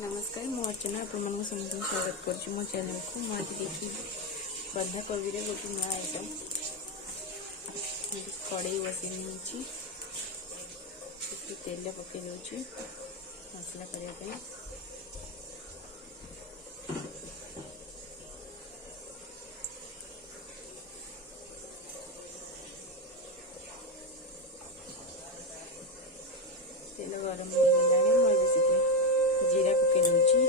नमस्कार मो अर्चना आपको समस्त स्वागत कर मो चैनल को मुझे देखी बंधाकोबी गोटे नुआ आइटम कड़े बसई तेल पकई दूसरी मसला करने तेल गरम हो गला जीरा पकई दूसरी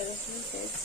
रसुन पेस्ट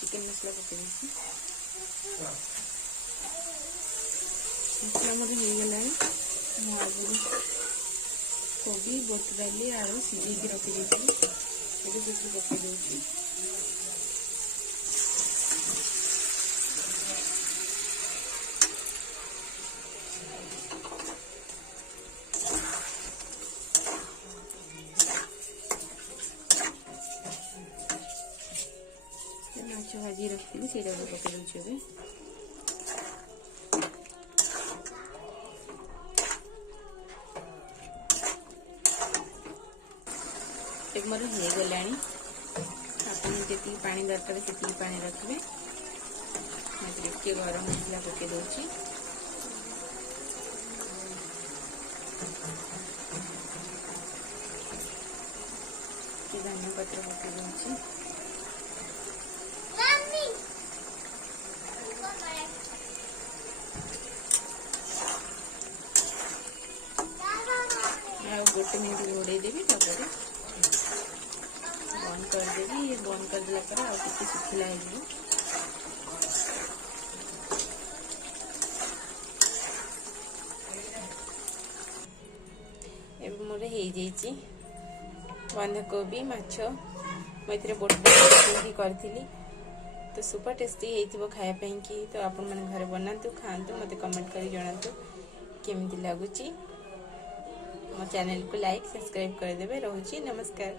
चिकेन मसला पकई मसला हो गला कोबी बुट डाली आलू सीझे रखी पकई दूसरी माछ भाजी रखी से पकई दूसरी एक मोर हो गला जी पानी दरकार से पानी रखिए गरम मसला पकई दूसरी धनिया पत्र पकई दूसरी गोटे मिनट घोड़े देवी बंद करदेवी ये बंद करदेला सुखिला मोर बंधाकोबी माछ मुझे बोट करी तो सुपर टेस्टी हो खायापी कि तो आपण मैंने घर बनातु खातु मत कमेंट कर जनातु केमिति लगुच मो चैनल को लाइक सब्सक्राइब करदे। रोची नमस्कार।